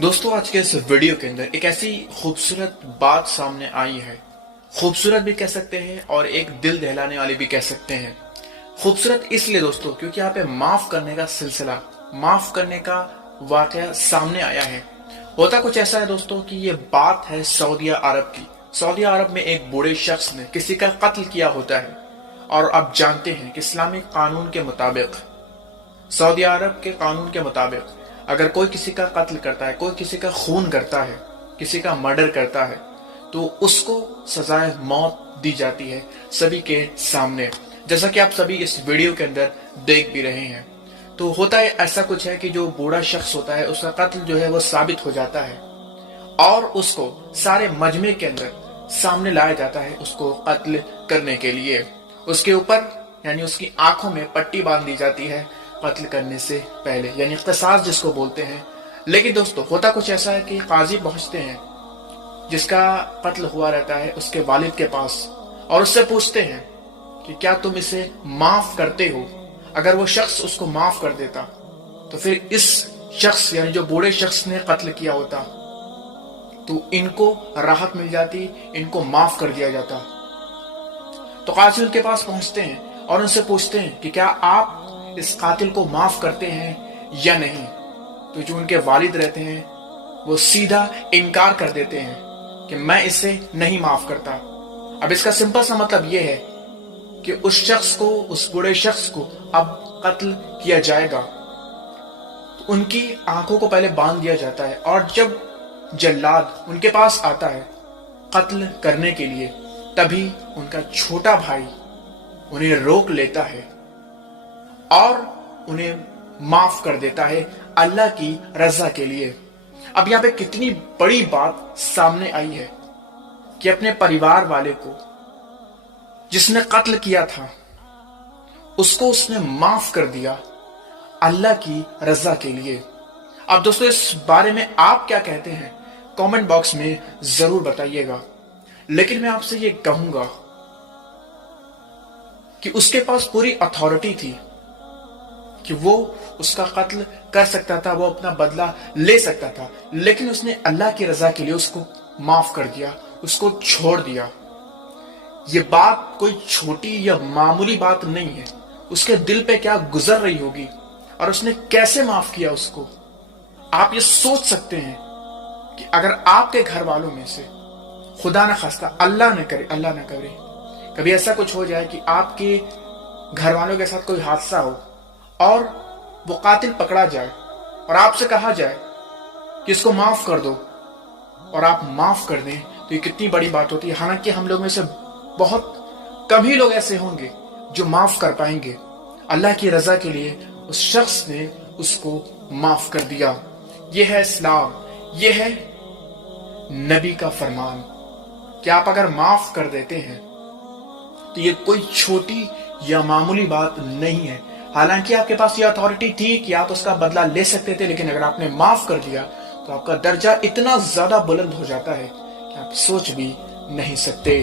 दोस्तों, आज के इस वीडियो के अंदर एक ऐसी खूबसूरत बात सामने आई है। खूबसूरत भी कह सकते हैं और एक दिल दहलाने वाली भी कह सकते हैं। खूबसूरत इसलिए दोस्तों क्योंकि यहाँ पे माफ करने का सिलसिला, माफ करने का वाकया सामने आया है। होता कुछ ऐसा है दोस्तों कि ये बात है सऊदी अरब की। सऊदी अरब में एक बूढ़े शख्स ने किसी का कत्ल किया होता है और आप जानते हैं कि इस्लामिक कानून के मुताबिक, सऊदी अरब के कानून के मुताबिक अगर कोई किसी का कत्ल करता है, कोई किसी का खून करता है, किसी का मर्डर करता है, तो उसको सजाए मौत दी जाती है सभी के सामने, जैसा कि आप सभी इस वीडियो के अंदर देख भी रहे हैं। तो होता है ऐसा कुछ है कि जो बूढ़ा शख्स होता है उसका कत्ल जो है वो साबित हो जाता है और उसको सारे मजमे के अंदर सामने लाया जाता है उसको कत्ल करने के लिए। उसके ऊपर यानी उसकी आंखों में पट्टी बांध दी जाती है कत्ल करने से पहले, यानी क़िसास जिसको बोलते हैं। लेकिन दोस्तों होता कुछ ऐसा है कि काजी पहुंचते हैं जिसका कत्ल हुआ रहता है उसके वालिद के पास और उससे पूछते हैं कि क्या तुम इसे माफ करते हो। अगर वो शख्स उसको माफ कर देता तो फिर इस शख्स यानी जो बूढ़े शख्स ने कत्ल किया होता तो इनको राहत मिल जाती, इनको माफ कर दिया जाता। तो काजी उनके पास पहुंचते हैं और उनसे पूछते हैं कि क्या आप इस कातिल को माफ करते हैं या नहीं। तो जो उनके वालिद रहते हैं वो सीधा इनकार कर देते हैं कि मैं इसे नहीं माफ करता। अब इसका सिंपल सा मतलब यह है कि उस शख्स को, उस बूढ़े शख्स को अब कत्ल किया जाएगा। तो उनकी आंखों को पहले बांध दिया जाता है और जब जल्लाद उनके पास आता है कत्ल करने के लिए, तभी उनका छोटा भाई उन्हें रोक लेता है और उन्हें माफ कर देता है अल्लाह की रजा के लिए। अब यहाँ पे कितनी बड़ी बात सामने आई है कि अपने परिवार वाले को जिसने कत्ल किया था उसको उसने माफ कर दिया अल्लाह की रजा के लिए। अब दोस्तों इस बारे में आप क्या कहते हैं कमेंट बॉक्स में जरूर बताइएगा। लेकिन मैं आपसे ये कहूंगा कि उसके पास पूरी अथॉरिटी थी कि वो उसका कत्ल कर सकता था, वो अपना बदला ले सकता था, लेकिन उसने अल्लाह की रजा के लिए उसको माफ कर दिया, उसको छोड़ दिया। ये बात कोई छोटी या मामूली बात नहीं है। उसके दिल पे क्या गुजर रही होगी और उसने कैसे माफ किया उसको। आप ये सोच सकते हैं कि अगर आपके घर वालों में से खुदा न खास्ता, अल्लाह न करे, अल्लाह न करे, कभी ऐसा कुछ हो जाए कि आपके घर वालों के साथ कोई हादसा हो और वो कातिल पकड़ा जाए और आपसे कहा जाए कि इसको माफ कर दो और आप माफ कर दें, तो ये कितनी बड़ी बात होती है। हालांकि हम लोग में से बहुत कम ही लोग ऐसे होंगे जो माफ कर पाएंगे। अल्लाह की रजा के लिए उस शख्स ने उसको माफ कर दिया। ये है इस्लाम, ये है नबी का फरमान कि आप अगर माफ कर देते हैं तो ये कोई छोटी या मामूली बात नहीं है। हालांकि आपके पास ये अथॉरिटी थी कि आप उसका बदला ले सकते थे, लेकिन अगर आपने माफ कर दिया तो आपका दर्जा इतना ज्यादा बुलंद हो जाता है कि आप सोच भी नहीं सकते।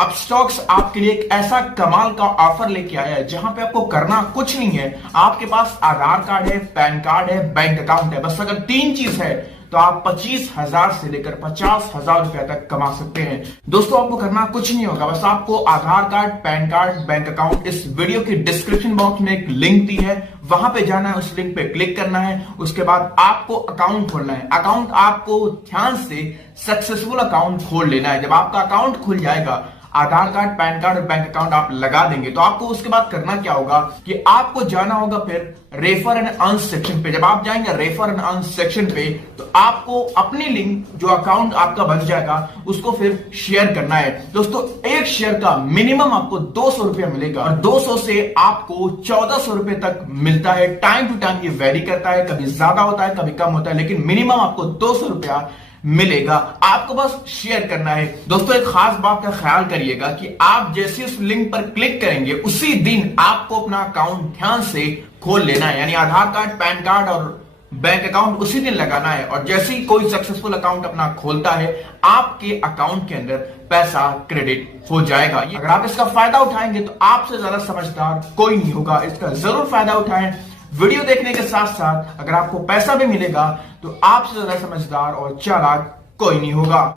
अब स्टॉक्स आपके लिए एक ऐसा कमाल का ऑफर लेके आया है जहां पे आपको करना कुछ नहीं है। आपके पास आधार कार्ड है, पैन कार्ड है, बैंक अकाउंट है, बस अगर 3 चीज है तो आप 25,000 से लेकर 50,000 रुपए तक कमा सकते हैं। दोस्तों आपको करना कुछ नहीं होगा, बस आपको Aadhaar card, PAN card, bank account, इस वीडियो की डिस्क्रिप्शन बॉक्स में एक लिंक दी है, वहां पे जाना है, उस लिंक पे क्लिक करना है। उसके बाद आपको अकाउंट खोलना है। अकाउंट आपको ध्यान से सक्सेसफुल अकाउंट खोल लेना है। जब आपका अकाउंट खुल जाएगा, आधार कार्ड, पैन कार्ड और बैंक अकाउंट आप लगा देंगे, तो आपको उसके बाद करना क्या होगा कि आपको जाना होगा फिर रेफर एंड अर्न सेक्शन पे। जब आप जाएंगे रेफर एंड अर्न सेक्शन पे तो आपको अपनी लिंक जो अकाउंट आपका बन जाएगा उसको फिर शेयर करना है। दोस्तों एक शेयर का मिनिमम आपको 200 रुपया मिलेगा और 200 से आपको 1400 रुपए तक मिलता है। टाइम टू टाइम ये वेरी करता है, कभी ज्यादा होता है, कभी कम होता है, लेकिन मिनिमम आपको 200 रुपया मिलेगा। आपको बस शेयर करना है। दोस्तों एक खास बात का ख्याल करिएगा कि आप जैसे उस लिंक पर क्लिक करेंगे उसी दिन आपको अपना अकाउंट ध्यान से खोल लेना है। यानी आधार कार्ड, पैन कार्ड और बैंक अकाउंट उसी दिन लगाना है और जैसे ही कोई सक्सेसफुल अकाउंट अपना खोलता है आपके अकाउंट के अंदर पैसा क्रेडिट हो जाएगा। अगर आप इसका फायदा उठाएंगे तो आपसे ज्यादा समझदार कोई नहीं होगा। इसका जरूर फायदा उठाएं। वीडियो देखने के साथ साथ अगर आपको पैसा भी मिलेगा तो आपसे ज्यादा समझदार और चालाक कोई नहीं होगा।